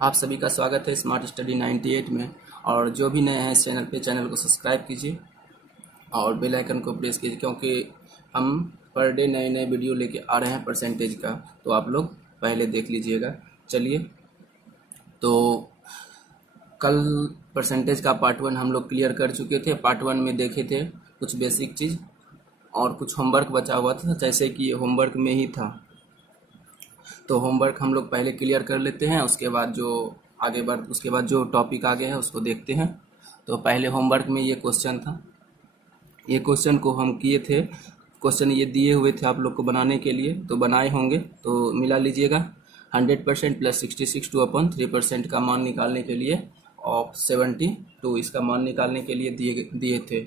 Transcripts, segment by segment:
आप सभी का स्वागत है स्मार्ट स्टडी 98 में। और जो भी नए हैं इस चैनल पे, चैनल को सब्सक्राइब कीजिए और बेल आइकन को प्रेस कीजिए, क्योंकि हम पर डे नए नए वीडियो लेके आ रहे हैं परसेंटेज का, तो आप लोग पहले देख लीजिएगा। चलिए, तो कल परसेंटेज का पार्ट 1 हम लोग क्लियर कर चुके थे। पार्ट 1 में देखे थे कुछ बेसिक चीज़ और कुछ होमवर्क बचा हुआ था, जैसे कि ये होमवर्क में ही था। तो होमवर्क हम लोग पहले क्लियर कर लेते हैं, उसके बाद जो टॉपिक आगे है उसको देखते हैं। तो पहले होमवर्क में ये क्वेश्चन था। ये क्वेश्चन को हम किए थे, क्वेश्चन ये दिए हुए थे आप लोग को बनाने के लिए, तो बनाए होंगे तो मिला लीजिएगा। 100% प्लस 66 टू अपॉन 3% का मान निकालने के लिए और 72 इसका मान निकालने के लिए दिए थे।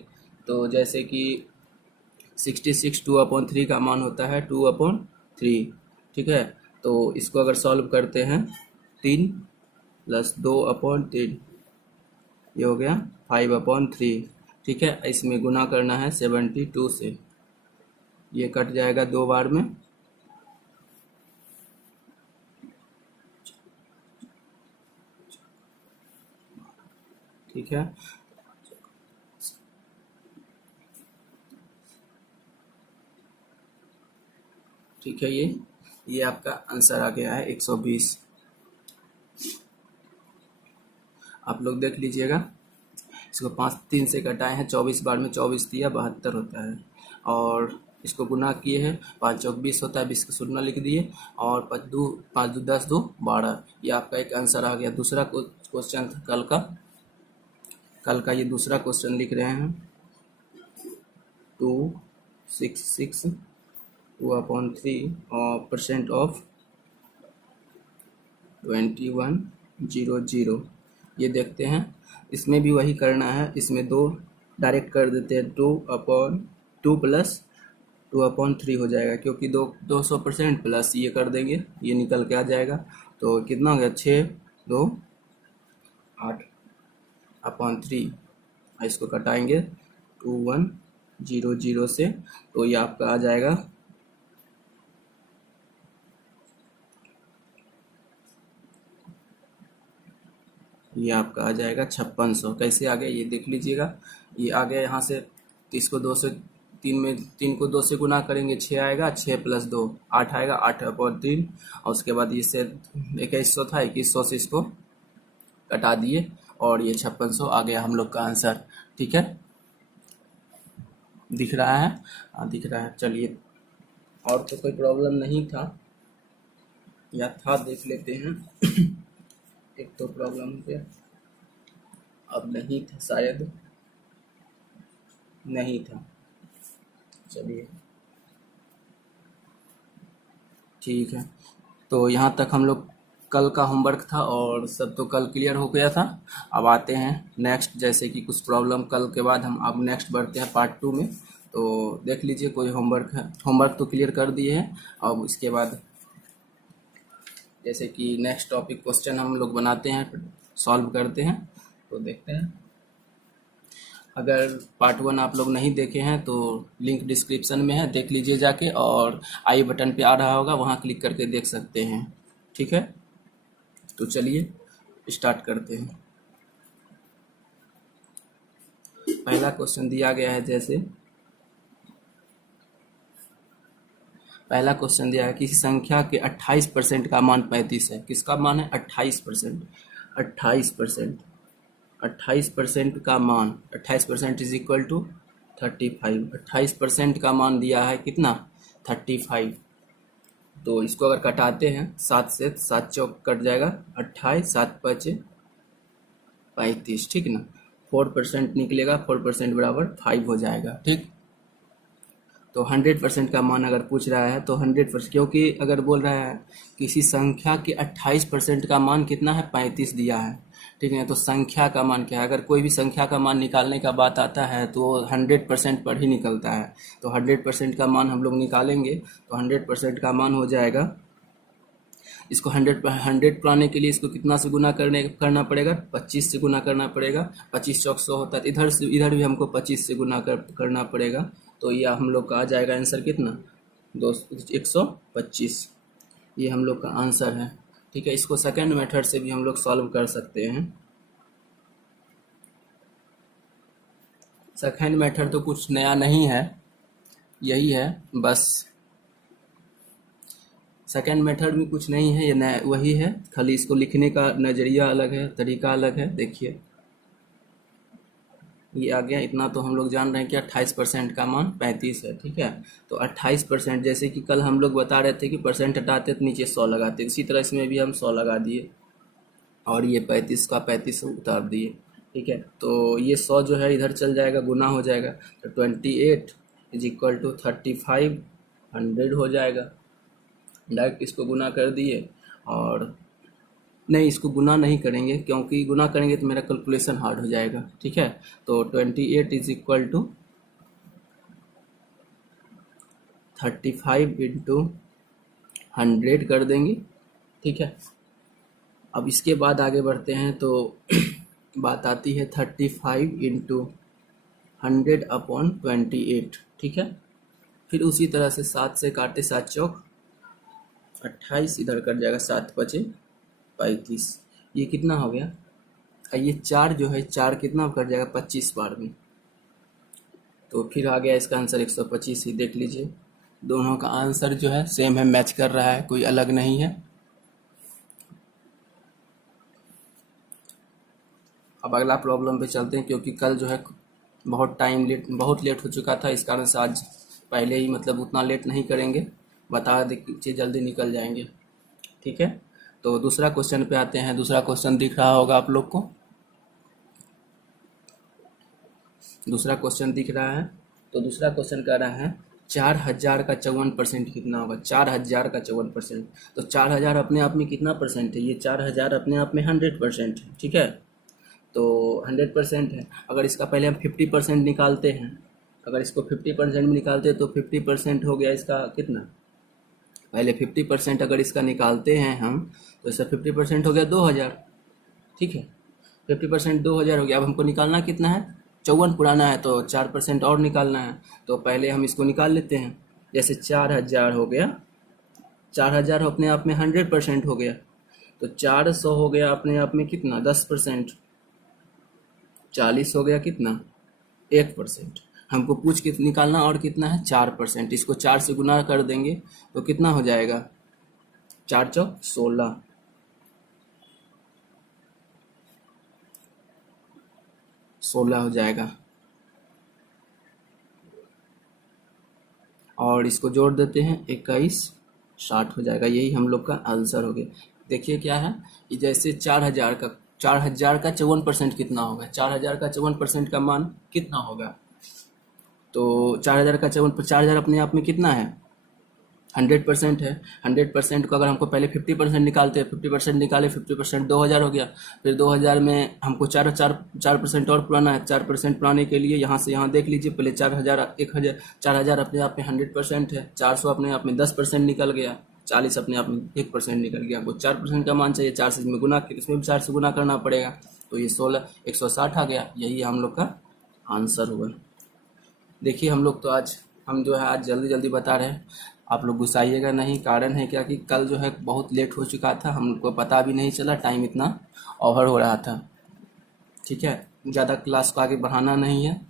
तो जैसे कि 66 2/3 का मान होता है 2/3, ठीक है। तो इसको अगर सॉल्व करते हैं, 3 प्लस 2/3 ये हो गया 5/3, ठीक है। इसमें गुना करना है 72 से, ये कट जाएगा 2 बार में, ठीक है। ठीक है, ये आपका आंसर आ गया है 120। आप लोग देख लीजिएगा, इसको 5 3 से कटाए हैं, 24 बार में 24 दिया 72 होता है। और इसको गुना किए हैं, 5 चौक 20 होता है, 20 का शून्य लिख दिए और 5 2 10 2 12। ये आपका एक आंसर आ गया। दूसरा क्वेश्चन था कल का ये दूसरा क्वेश्चन लिख रहे हैं। 266 2/3 और परसेंट ऑफ 2100। ये देखते हैं, इसमें भी वही करना है। इसमें 2 डायरेक्ट कर देते हैं, 2/2 प्लस 2/3 हो जाएगा, क्योंकि 200% प्लस ये कर देंगे, ये निकल के आ जाएगा। तो कितना हो गया, 6 2 8/3। इसको कटाएंगे 2100 से, तो ये आपका आ जाएगा ये आपका आ जाएगा 5600। कैसे आ गया ये देख लीजिएगा। ये आ गया यहाँ से, तो इसको 2 से 3 को 2 से गुना करेंगे, 6 आएगा, 6 प्लस 2 8 आएगा, 8/3। और उसके बाद इससे 2100 था, 2100 से इसको कटा दिए और ये 5600 आ गया हम लोग का आंसर, ठीक है। दिख रहा है? हाँ दिख रहा है। चलिए, और तो कोई प्रॉब्लम नहीं था या था, देख लेते हैं। एक तो प्रॉब्लम पे अब नहीं था, शायद नहीं था। चलिए ठीक है, तो यहाँ तक हम लोग कल का होमवर्क था और सब तो कल क्लियर हो गया था। अब आते हैं नेक्स्ट, जैसे कि कुछ प्रॉब्लम कल के बाद हम अब नेक्स्ट बढ़ते हैं पार्ट 2 में। तो देख लीजिए, कोई होमवर्क है, होमवर्क तो क्लियर कर दिए हैं। अब इसके बाद जैसे कि नेक्स्ट टॉपिक क्वेश्चन हम लोग बनाते हैं, सॉल्व करते हैं, तो देखते हैं। अगर पार्ट 1 आप लोग नहीं देखे हैं तो लिंक डिस्क्रिप्शन में है, देख लीजिए जाके, और आई बटन पे आ रहा होगा, वहाँ क्लिक करके देख सकते हैं, ठीक है। तो चलिए स्टार्ट करते हैं। पहला क्वेश्चन दिया गया है, जैसे पहला क्वेश्चन दिया है, किसी संख्या के 28% का मान 35 है। किसका मान है? 28%। 28% 28% का मान, 28% इज इक्वल टू 35। 28% का मान दिया है कितना? 35। तो इसको अगर कटाते हैं 7 से, 7 चौक कट जाएगा, 28 7 5 35, ठीक ना। 4% निकलेगा, 4% बराबर 5 हो जाएगा, ठीक। तो 100% का मान अगर पूछ रहा है तो 100%, क्योंकि अगर बोल रहा है किसी संख्या के 28% का मान कितना है, 35 दिया है, ठीक है। तो संख्या का मान क्या है? अगर कोई भी संख्या का मान निकालने का बात आता है तो 100% पर ही निकलता है। तो 100% का मान हम लोग निकालेंगे, तो 100% का मान हो जाएगा, इसको 100 पाने के लिए इसको कितना से गुना करना पड़ेगा? 25 से गुना करना पड़ेगा। 25 चौक 100 होता है, इधर भी हमको 25 से गुना करना पड़ेगा। तो यह हम लोग का आ जाएगा आंसर कितना? 125। ये हम लोग का आंसर है। ठीक है, इसको सेकेंड मेथड से भी हम लोग सॉल्व कर सकते हैं। सेकेंड मेथड तो कुछ नया नहीं है, यही है बस। सेकेंड मेथड में कुछ नहीं है, ये नया वही है, खाली इसको लिखने का नज़रिया अलग है, तरीका अलग है। देखिए ये आ गया, इतना तो हम लोग जान रहे हैं कि 28% का मान 35 है। ठीक है, तो 28%, जैसे कि कल हम लोग बता रहे थे कि परसेंट हटाते तो नीचे 100 लगाते, इसी तरह इसमें भी हम 100 लगा दिए और ये 35 का 35 उतार दिए। ठीक है, तो ये 100 जो है इधर चल जाएगा, गुना हो जाएगा, तो 28 इज इक्वल टू 35 100 हो जाएगा। डायरेक्ट इसको गुना कर दिए, और नहीं, इसको गुना नहीं करेंगे क्योंकि गुना करेंगे तो मेरा कैलकुलेशन हार्ड हो जाएगा। ठीक है, तो 28 इज इक्वल टू 35 इंटू 100 कर देंगे। ठीक है, अब इसके बाद आगे बढ़ते हैं तो बात आती है 35 इंटू 100 अपॉन 28। ठीक है, फिर उसी तरह से 7 से काटे, 7 चौक 28, इधर कट जाएगा, 7 पचे 35, ये कितना हो गया। ये 4 जो है, 4 कितना कट जाएगा 25 बार में, तो फिर आ गया इसका आंसर 125 ही। देख लीजिए दोनों का आंसर जो है सेम है, मैच कर रहा है, कोई अलग नहीं है। अब अगला प्रॉब्लम पे चलते हैं, क्योंकि कल जो है बहुत लेट हो चुका था, इस कारण से आज पहले ही मतलब उतना लेट नहीं करेंगे, बता दीजिए जल्दी निकल जाएंगे। ठीक है, तो दूसरा क्वेश्चन पे आते हैं। दूसरा क्वेश्चन दिख रहा होगा आप लोग को, दूसरा क्वेश्चन दिख रहा है। तो दूसरा क्वेश्चन कह रहा है 4000 का 54% कितना होगा। 4000 का 54%, तो 4000 अपने आप में कितना परसेंट है, ये 4000 अपने आप में 100% है। ठीक है, तो 100% है। अगर इसका पहले हम 50% निकालते हैं, अगर इसको 50% में निकालते हैं तो 50% हो गया इसका कितना, पहले 50% अगर इसका निकालते हैं हम, तो इसका 50% हो गया 2000। ठीक है, 50% 2000 हो गया। अब हमको निकालना कितना है, 54 पुराना है तो 4% और निकालना है, तो पहले हम इसको निकाल लेते हैं। जैसे 4000 हो गया, 4000 अपने आप में 100% हो गया, तो 400 हो गया अपने आप में कितना 10%, 40 हो गया कितना 1%। हमको पूछ के निकालना और कितना है 4%, इसको 4 से गुना कर देंगे तो कितना हो जाएगा, 4 चौक 16, 16 हो जाएगा। और इसको जोड़ देते हैं 21, 60 हो जाएगा। यही हम लोग का आंसर हो गया। देखिए क्या है कि जैसे 4000 का 54% कितना होगा, 4000 का 54% का मान कितना होगा, तो 4000 का 4000 अपने आप में कितना है 100% है। 100% को अगर हमको पहले 50% निकालते हैं, 50% निकाले, 50% 2000 हो गया, फिर 2000 में हमको 4% और पुराना है। 4% पुराने के लिए यहाँ से यहाँ देख लीजिए, पहले 4000 4000 अपने आप में 100% है, 400 अपने आप में 10% निकल गया, 40 अपने आप में 1% निकल गया। हमको 4% का मान चाहिए, 4 से इसमें गुना, इसमें भी 4 से गुना करना पड़ेगा, तो ये 160 आ गया। यही हम लोग का आंसर हुआ। देखिए हम जो है आज जल्दी जल्दी बता रहे हैं, आप लोग गुस्साइएगा नहीं। कारण है क्या कि कल जो है बहुत लेट हो चुका था, हमको पता भी नहीं चला, टाइम इतना ओवर हो रहा था। ठीक है, ज़्यादा क्लास को आगे बढ़ाना नहीं है।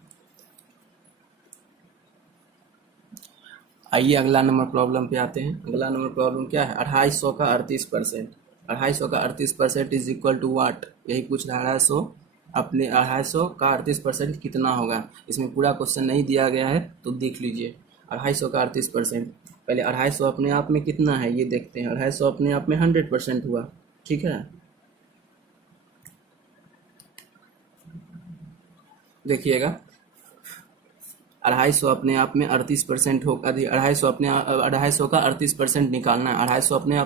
आइए अगला नंबर प्रॉब्लम पे आते हैं। अगला नंबर प्रॉब्लम क्या है, 250 का 38%। 250 का 38% इज इक्वल टू वाट, यही पूछ रहा है। 250 का 38% कितना होगा। इसमें पूरा क्वेश्चन नहीं दिया गया है, तो देख लीजिए। 250 का 38%, पहले 250 अपने आप में कितना है ये देखते हैं। 250 अपने आप में 100% हुआ। ठीक है, देखिएगा 250 अपने आप में 38% होगा। 250 का 38% निकालना है। 250 अपने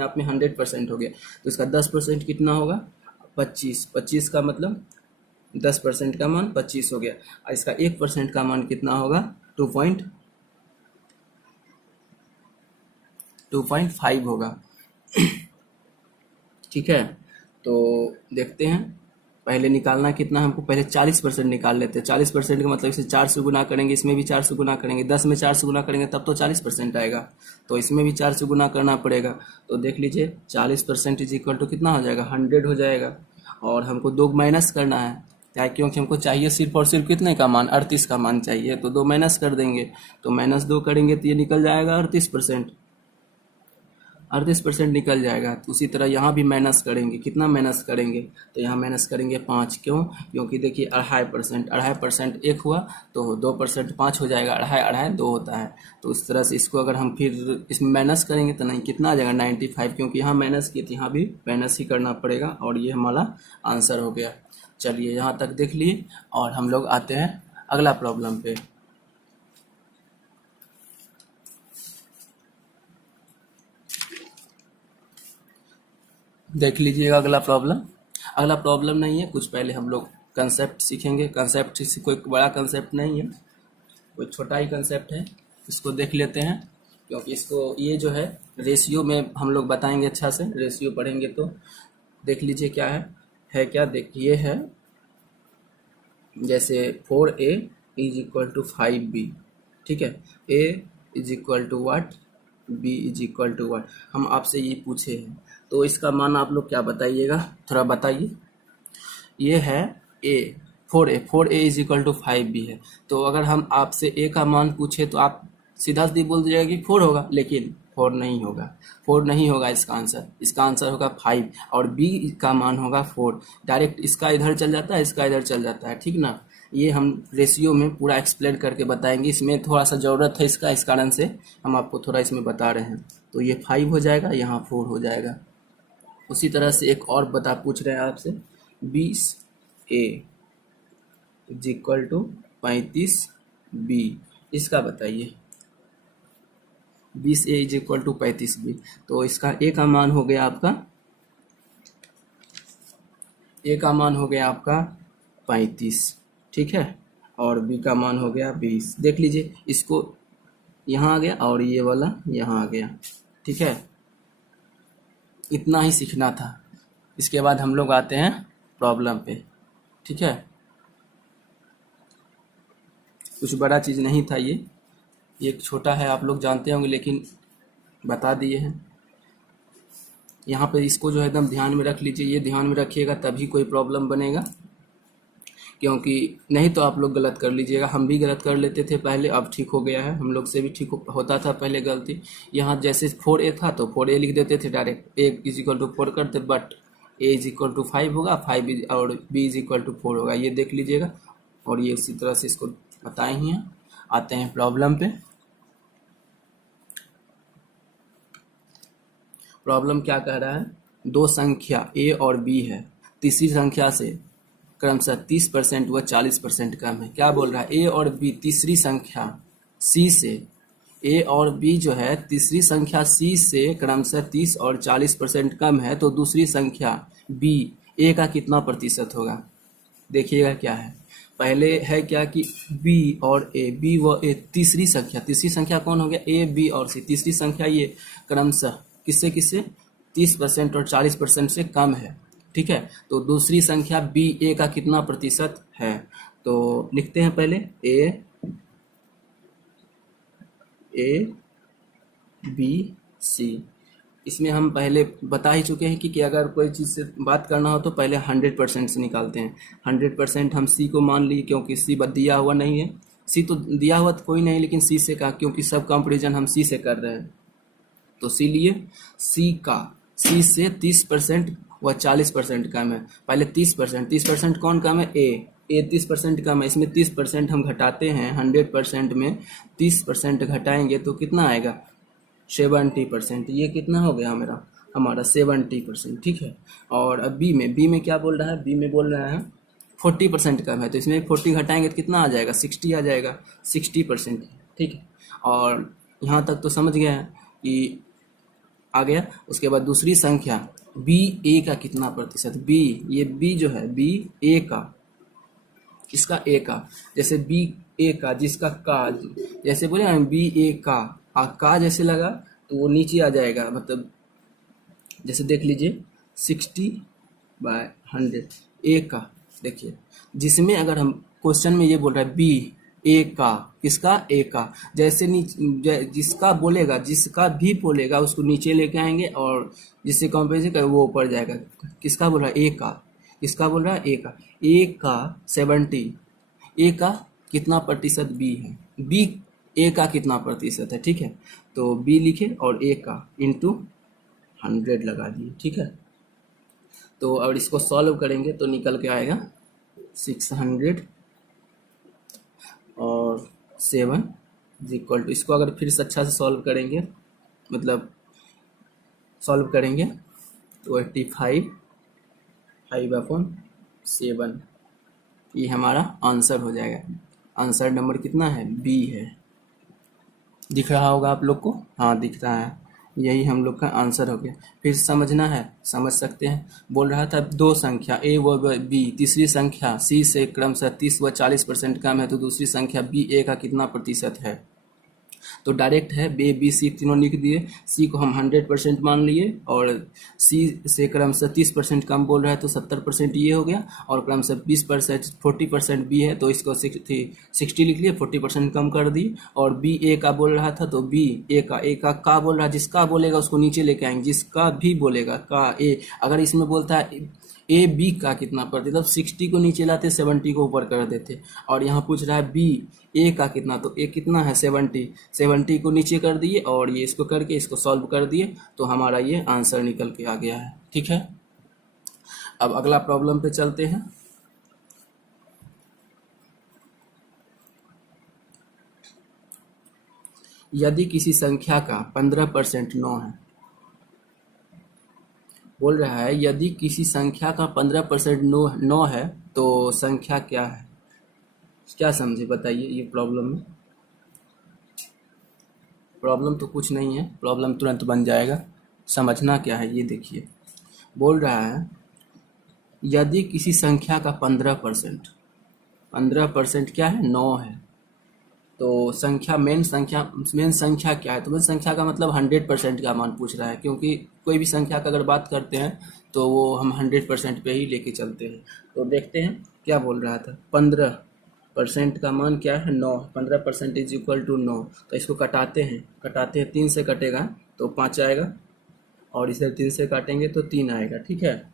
आप में 100% हो गया, तो इसका 10% कितना होगा 25। 25 का मतलब 10% का मान 25 हो गया, और इसका 1% का मान कितना होगा 2.5 होगा। ठीक है, तो देखते हैं पहले निकालना कितना हमको, पहले 40% निकाल लेते हैं। 40% का मतलब इसे 4 से गुना करेंगे, इसमें भी 4 से गुना करेंगे, 10 में 4 से गुना करेंगे तब तो 40% आएगा, तो इसमें भी 4 से गुना करना पड़ेगा। तो देख लीजिए 40% इज इक्वल टू कितना हो जाएगा, 100 हो जाएगा। और हमको 2 माइनस करना है, क्या, क्योंकि हमको चाहिए सिर्फ और सिर्फ कितने का मान, 38 का मान चाहिए, तो 2 माइनस कर देंगे, तो -2 करेंगे तो ये निकल जाएगा 38%। 38% निकल जाएगा। तो उसी तरह यहाँ भी माइनस करेंगे, कितना माइनस करेंगे, तो यहाँ माइनस करेंगे 5। क्यों, क्योंकि देखिए 2.5% 1 हुआ तो 2% 5 हो जाएगा, 2.5 2 होता है। तो इस तरह से इसको अगर हम फिर इसमें माइनस करेंगे तो नहीं, कितना आ जाएगा 95, क्योंकि यहाँ माइनस किए तो यहाँ भी माइनस ही करना पड़ेगा, और ये हमारा आंसर हो गया। चलिए यहाँ तक देख लिए, और हम लोग आते हैं अगला प्रॉब्लम पे। देख लीजिएगा अगला प्रॉब्लम। अगला प्रॉब्लम नहीं है, कुछ पहले हम लोग कंसेप्ट सीखेंगे। कंसेप्ट से कोई बड़ा कंसेप्ट नहीं है, कोई छोटा ही कंसेप्ट है, इसको देख लेते हैं। क्योंकि इसको ये जो है रेशियो में हम लोग बताएंगे, अच्छा से रेशियो पढ़ेंगे तो। देख लीजिए क्या है क्या, देखिए है जैसे 4a is equal to 5b, ठीक है, a is equal to what, b is equal to what. हम आपसे ये पूछे हैं, तो इसका मान आप लोग क्या बताइएगा, थोड़ा बताइए। ये है a, 4a is equal to 5b है। तो अगर हम आपसे a का मान पूछे तो आप सीधा सीधी बोल दीजिएगा कि 4 होगा, लेकिन 4 नहीं होगा, 4 नहीं होगा इसका आंसर होगा 5, और b का मान होगा 4। डायरेक्ट इसका इधर चल जाता है, इसका इधर चल जाता है, ठीक ना। ये हम रेशियो में पूरा एक्सप्लेन करके बताएंगे, इसमें थोड़ा सा ज़रूरत है इसका, इस कारण से हम आपको थोड़ा इसमें बता रहे हैं। तो ये 5 हो जाएगा, यहाँ 4 हो जाएगा। उसी तरह से एक और पूछ रहे हैं आपसे, 20a is equal to 35b, इसका बताइए। 20a is equal to 35b, तो इसका a का मान हो गया आपका, a का मान हो गया आपका 35, ठीक है, और b का मान हो गया 20। देख लीजिए इसको यहाँ आ गया और ये वाला यहाँ आ गया, ठीक है। इतना ही सीखना था। इसके बाद हम लोग आते हैं प्रॉब्लम पे, ठीक है। कुछ बड़ा चीज़ नहीं था ये एक छोटा है, आप लोग जानते होंगे, लेकिन बता दिए हैं। यहाँ पे इसको जो है एकदम ध्यान में रख लीजिए, ये ध्यान में रखिएगा तभी कोई प्रॉब्लम बनेगा, क्योंकि नहीं तो आप लोग गलत कर लीजिएगा। हम भी गलत कर लेते थे पहले, अब ठीक हो गया है, हम लोग से भी ठीक होता था पहले गलती। यहाँ जैसे 4a था तो 4a लिख देते थे direct, a is equal to 4 करते, but a is equal to 5 होगा, 5 और b इज इक्वल टू 4 होगा, ये देख लीजिएगा। और ये उसी तरह से इसको बताए ही हैं। आते हैं प्रॉब्लम पे। प्रॉब्लम क्या कह रहा है, दो संख्या a और b है, तीसरी संख्या से क्रमशः 30% व 40% कम है। क्या बोल रहा है, a और b तीसरी संख्या c से, a और b जो है तीसरी संख्या c से क्रमशः 30 और 40% कम है, तो दूसरी संख्या b a का कितना प्रतिशत होगा। देखिएगा क्या है, पहले है क्या कि b और b व a तीसरी संख्या कौन हो गया, a b और c, तीसरी संख्या ये क्रमशः किससे 30% और 40% से कम है, ठीक है। तो दूसरी संख्या b a का कितना प्रतिशत है, तो लिखते हैं पहले a b c। इसमें हम पहले बता ही चुके हैं कि अगर कोई चीज़ से बात करना हो तो पहले 100% से निकालते हैं। 100% हम c को मान लिए, क्योंकि c दिया हुआ नहीं है, c तो दिया हुआ तो कोई नहीं, लेकिन c से का, क्योंकि सब कंपेरिजन हम c से कर रहे हैं, तो इसीलिए c से 30% व 40% कम है। पहले 30% कौन कम है, a 30% कम है, इसमें 30% हम घटाते हैं, 100% में 30% घटाएंगे तो कितना आएगा 70%। ये कितना हो गया हमारा 70%, ठीक है। और अब बी में क्या बोल रहा है, बी में बोल रहा है 40% कम है, तो इसमें 40 घटाएंगे तो कितना आ जाएगा 60 आ जाएगा, 60%, ठीक है। और यहाँ तक तो समझ गए हैं कि आ गया। उसके बाद दूसरी संख्या बी ए का कितना प्रतिशत, बी ये बी जो है बी ए का, इसका ए का, जैसे बी ए का जिसका का, जैसे बोले ना बी ए का जैसे लगा तो वो नीचे आ जाएगा, मतलब जैसे देख लीजिए 60/100, ए का, देखिए जिसमें अगर हम क्वेश्चन में ये बोल रहा है बी ए का, किसका, ए का, जैसे जिसका बोलेगा, जिसका भी बोलेगा उसको नीचे लेके आएंगे और जिससे कंपेरिजन कर वो ऊपर जाएगा। किसका बोल रहा है, ए का, किसका बोल रहा है, ए का, ए का 70, ए का कितना प्रतिशत बी है, बी ए का कितना प्रतिशत है, ठीक है। तो बी लिखे और ए का इंटू 100 लगा दिए, ठीक है। तो और इसको सॉल्व करेंगे तो निकल के आएगा 600 और 7 इक्वल टू, इसको अगर फिर से अच्छा से सॉल्व करेंगे, मतलब सॉल्व करेंगे तो 85 5/7, ये हमारा आंसर हो जाएगा। आंसर नंबर कितना है, बी है। दिख रहा होगा आप लोग को, हाँ दिख रहा है, यही हम लोग का आंसर हो गया। फिर समझना है, समझ सकते हैं। बोल रहा था दो संख्या ए व बी, तीसरी संख्या सी से क्रमशः 30 व 40% कम है, तो दूसरी संख्या बी ए का कितना प्रतिशत है। तो डायरेक्ट है, बी बी सी तीनों लिख दिए, सी को हम 100% मान लिए और सी से क्रमशः 30% कम बोल रहा है तो 70% ये हो गया, और क्रमशः 20% 40% बी है तो इसको 60 लिख लिए, 40% कम कर दी। और बी ए का बोल रहा था तो बी ए का बोल रहा है, जिसका बोलेगा उसको नीचे लेके आएंगे, जिसका भी बोलेगा का ए, अगर इसमें बोलता है ए बी का कितना प्रतिशत, तब 60 को नीचे लाते, 70 को ऊपर कर देते। और यहाँ पूछ रहा है बी ए का कितना, तो ए कितना है 70 को नीचे कर दिए और ये इसको करके इसको सॉल्व कर दिए, तो हमारा ये आंसर निकल के आ गया है, ठीक है। अब अगला प्रॉब्लम पे चलते हैं। यदि किसी संख्या का 15% 9 है, बोल रहा है यदि किसी संख्या का 15% 9 है तो संख्या क्या है। क्या समझे बताइए ये प्रॉब्लम में। प्रॉब्लम तो कुछ नहीं है, प्रॉब्लम तुरंत बन जाएगा। समझना क्या है ये देखिए, बोल रहा है यदि किसी संख्या का 15% क्या है, 9 है, तो संख्या मेन संख्या क्या है, तो मेन संख्या का मतलब 100% का मान पूछ रहा है, क्योंकि कोई भी संख्या का अगर बात करते हैं तो वो हम 100% पे ही लेके चलते हैं। तो देखते हैं क्या बोल रहा था, 15% का मान क्या है, 9, 15% इज इक्वल टू 9। तो इसको कटाते हैं 3 से कटेगा तो 5 आएगा, और इसे 3 से काटेंगे तो 3 आएगा, ठीक है।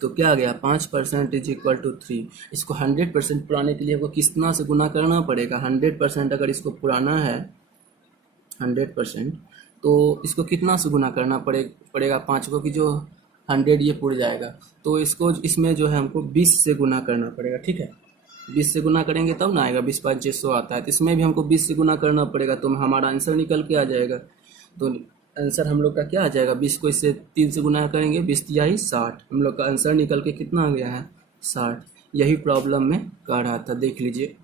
तो क्या आ गया, 5% इज इक्वल टू 3। इसको 100% पुराने के लिए हमको कितना से गुना करना पड़ेगा, 100% अगर इसको पुराना है 100%, तो इसको कितना से गुना करना पड़ेगा 5 को, कि जो 100 ये पुर जाएगा। तो इसको इसमें जो है हमको 20 से गुना करना पड़ेगा, ठीक है। 20 से गुना करेंगे तब ना आएगा, 20×5 = 100 आता है, तो इसमें भी हमको 20 से गुना करना पड़ेगा, तो हमारा आंसर निकल के आ जाएगा। तो आंसर हम लोग का क्या आ जाएगा, 20 को इससे 3 से गुना करेंगे, 20×3 = 60, हम लोग का आंसर निकल के कितना आ गया है, 60। यही प्रॉब्लम में कह रहा था, देख लीजिए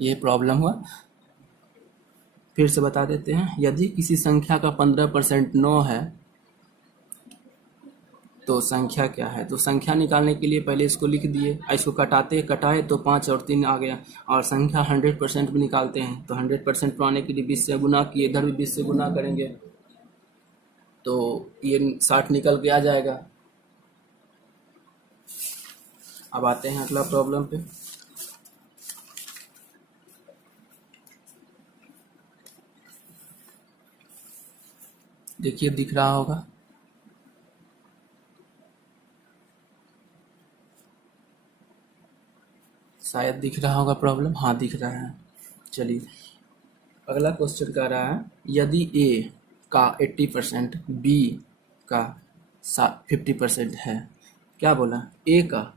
ये प्रॉब्लम हुआ। फिर से बता देते हैं, यदि किसी संख्या का 15% 9 है तो संख्या क्या है। तो संख्या निकालने के लिए पहले इसको लिख दिए, इसको कटाए तो 5 और 3 आ गया, और संख्या 100% भी निकालते हैं तो 100% पाने के लिए 20 से गुना किए, इधर भी 20 से गुना करेंगे तो ये 60 निकल के आ जाएगा। अब आते हैं अगला प्रॉब्लम पे। देखिए दिख रहा होगा, शायद दिख रहा होगा प्रॉब्लम, हाँ दिख रहा है। चलिए अगला क्वेश्चन कह रहा है, यदि ए का 80% बी का 50% है। क्या बोला, ए का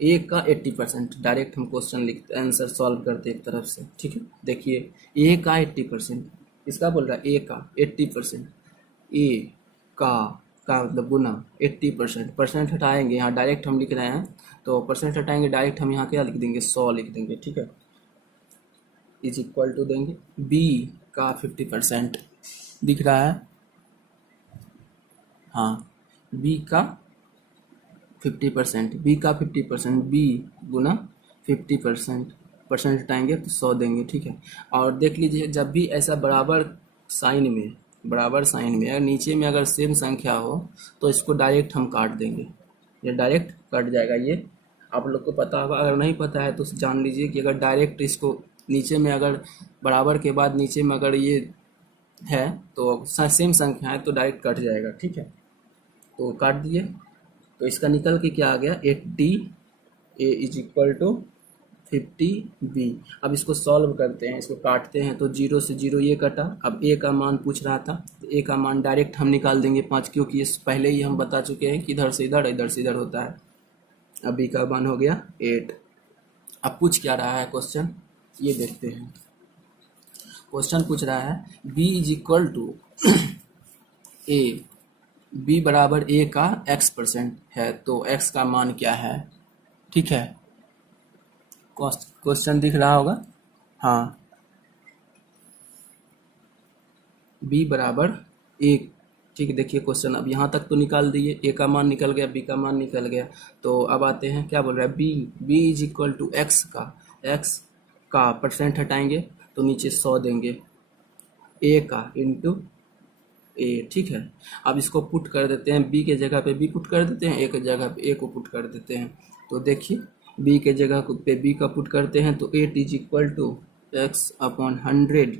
80%, डायरेक्ट हम क्वेश्चन लिखते आंसर सॉल्व करते एक तरफ से, ठीक है। देखिए ए का 80%, इसका बोल रहा है ए का 80%, ए का मतलब गुना 80%, परसेंट हटाएंगे, यहाँ डायरेक्ट हम लिख रहे हैं तो परसेंट हटाएंगे, डायरेक्ट हम यहाँ क्या लिख देंगे, 100 लिख देंगे, ठीक है। इज इक्वल टू देंगे बी का 50%, दिख रहा है, हाँ बी का 50%, बी गुना 50%, परसेंट हटाएंगे तो 100 देंगे, ठीक है। और देख लीजिए जब भी ऐसा बराबर साइन में अगर नीचे में अगर सेम संख्या हो तो इसको डायरेक्ट हम काट देंगे, ये डायरेक्ट कट जाएगा। ये आप लोग को पता होगा, अगर नहीं पता है तो जान लीजिए कि अगर डायरेक्ट इसको नीचे में अगर बराबर के बाद नीचे में अगर ये है तो सेम संख्या है तो डायरेक्ट कट जाएगा। ठीक है, तो काट दिए। तो इसका निकल के क्या आ गया, 80A is equal to 50B। अब इसको सॉल्व करते हैं, इसको काटते हैं तो 0 से 0 ये कटा। अब A का मान पूछ रहा था, तो A का मान डायरेक्ट हम निकाल देंगे 5, क्योंकि ये पहले ही हम बता चुके हैं कि इधर से इधर इधर से इधर होता है। अब B का मान हो गया 8। अब पूछ क्या रहा है क्वेश्चन, ये देखते हैं। क्वेश्चन पूछ रहा है B is equal to A, B बराबर A का x% है, तो x का मान क्या है। ठीक है, क्वेश्चन दिख रहा होगा। हाँ, B बराबर A। ठीक है, देखिए क्वेश्चन अब यहाँ तक तो निकाल दिए, A का मान निकल गया, B का मान निकल गया। तो अब आते हैं, क्या बोल रहा है, B is equal to x का परसेंट हटाएंगे तो नीचे 100 देंगे, A का इंटू A। ठीक है, अब इसको पुट कर देते हैं, B के जगह पे B पुट कर देते हैं, A के जगह पे A को पुट कर देते हैं। तो देखिए B के जगह पे B का पुट करते हैं तो 8 is equal to x/100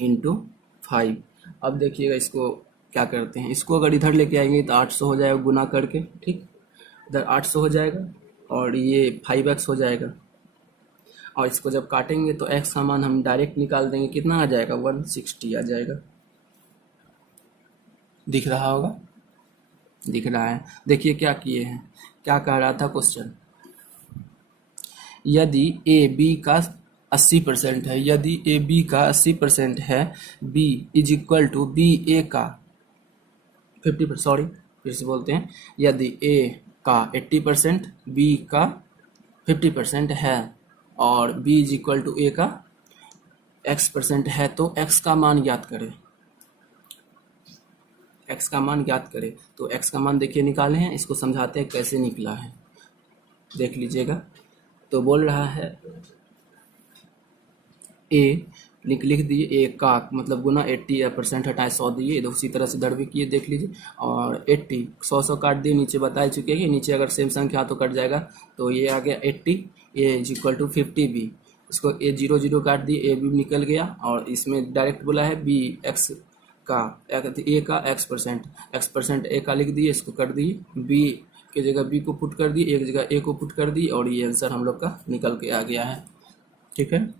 into 5। अब देखिएगा इसको क्या करते हैं, इसको अगर इधर लेके आएंगे तो 800 हो जाएगा गुना करके। ठीक, इधर 800 हो जाएगा और ये 5x हो जाएगा। और इसको जब काटेंगे तो x का मान हम डायरेक्ट निकाल देंगे, कितना आ जाएगा, 160 आ जाएगा। दिख रहा होगा, दिख रहा है। देखिए क्या किए हैं, क्या कह रहा था क्वेश्चन, यदि A B का 80% है, यदि A B का 80% है, B is equal to B A का 50%, सॉरी फिर से बोलते हैं, यदि A का 80%, B का 50% है और B is equal to A का x% है, तो x का मान ज्ञात करें। x का मान ज्ञात करें, तो x का मान देखिए निकाले हैं, इसको समझाते हैं कैसे निकला है, देख लीजिएगा। तो बोल रहा है A, लिख दिए A का मतलब गुना 80% हटाए 100 दिए, इधर उसी तरह से इधर भी किए, देख लीजिए। और 80 100 काट दिए, नीचे बता चुके हैं, नीचे अगर सेम संख्या तो कट जाएगा। तो ये आ गया 80, A is equal to 50B। इसको A 0 0 काट दिए, A भी निकल गया। और इसमें डायरेक्ट बोला है B x का A का x% A का लिख दिए, इसको कर दिए, B के जगह B को पुट कर दिए, एक जगह A को पुट कर दिए, और ये आंसर हम लोग का निकल के आ गया है। ठीक है,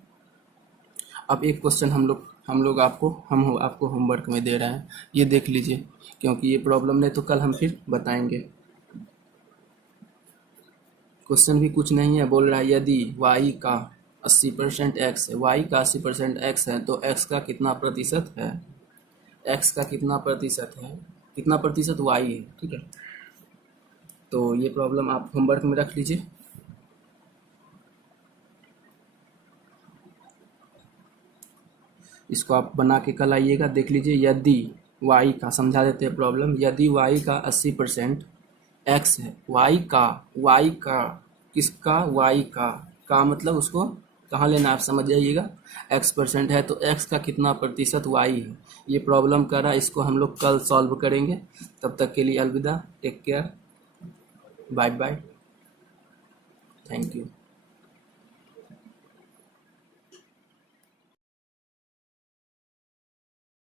अब एक क्वेश्चन हम लोग आपको होमवर्क में दे रहे हैं, ये देख लीजिए, क्योंकि ये प्रॉब्लम नहीं तो कल हम फिर बताएंगे। क्वेश्चन भी कुछ नहीं है, बोल रहा है यदि y का 80% x है, y का 80% x है, तो x का कितना प्रतिशत है, x का कितना प्रतिशत है, कितना प्रतिशत y है। ठीक है, तो ये प्रॉब्लम आप होमवर्क में रख लीजिए। इसको आप बना के कल आइएगा, देख लीजिए। यदि y का, समझा देते हैं प्रॉब्लम, यदि y का 80% x है, y का किसका, y का मतलब उसको कहाँ लेना आप समझ जाइएगा, x% है तो x का कितना प्रतिशत y है, ये प्रॉब्लम कर रहा है। इसको हम लोग कल सॉल्व करेंगे। तब तक के लिए अलविदा, take care, bye bye, thank you.